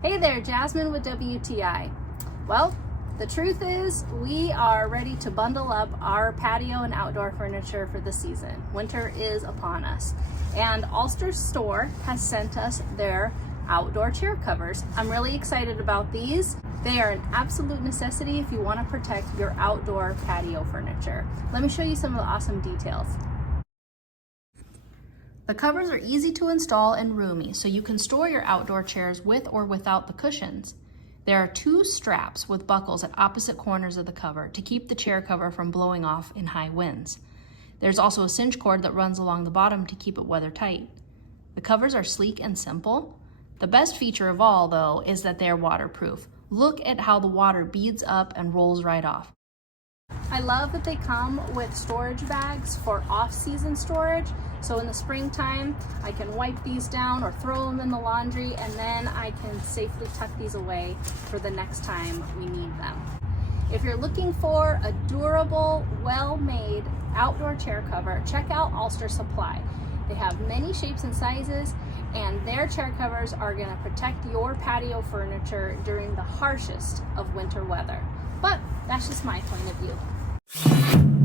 Hey there, Jasmine with WTI. Well, the truth is we are ready to bundle up our patio and outdoor furniture for the season. Winter is upon us, and ALSTER store has sent us their outdoor chair covers. I'm really excited about these. They are an absolute necessity if you want to protect your outdoor patio furniture. Let me show you some of the awesome details. The covers are easy to install and roomy, so you can store your outdoor chairs with or without the cushions. There are two straps with buckles at opposite corners of the cover to keep the chair cover from blowing off in high winds. There's also a cinch cord that runs along the bottom to keep it weather tight. The covers are sleek and simple. The best feature of all, though, is that they're waterproof. Look at how the water beads up and rolls right off. I love that they come with storage bags for off-season storage. So in the springtime, I can wipe these down or throw them in the laundry, and then I can safely tuck these away for the next time we need them. If you're looking for a durable, well-made outdoor chair cover, check out ALSTER Supply. They have many shapes and sizes, and their chair covers are going to protect your patio furniture during the harshest of winter weather. But that's just my point of view.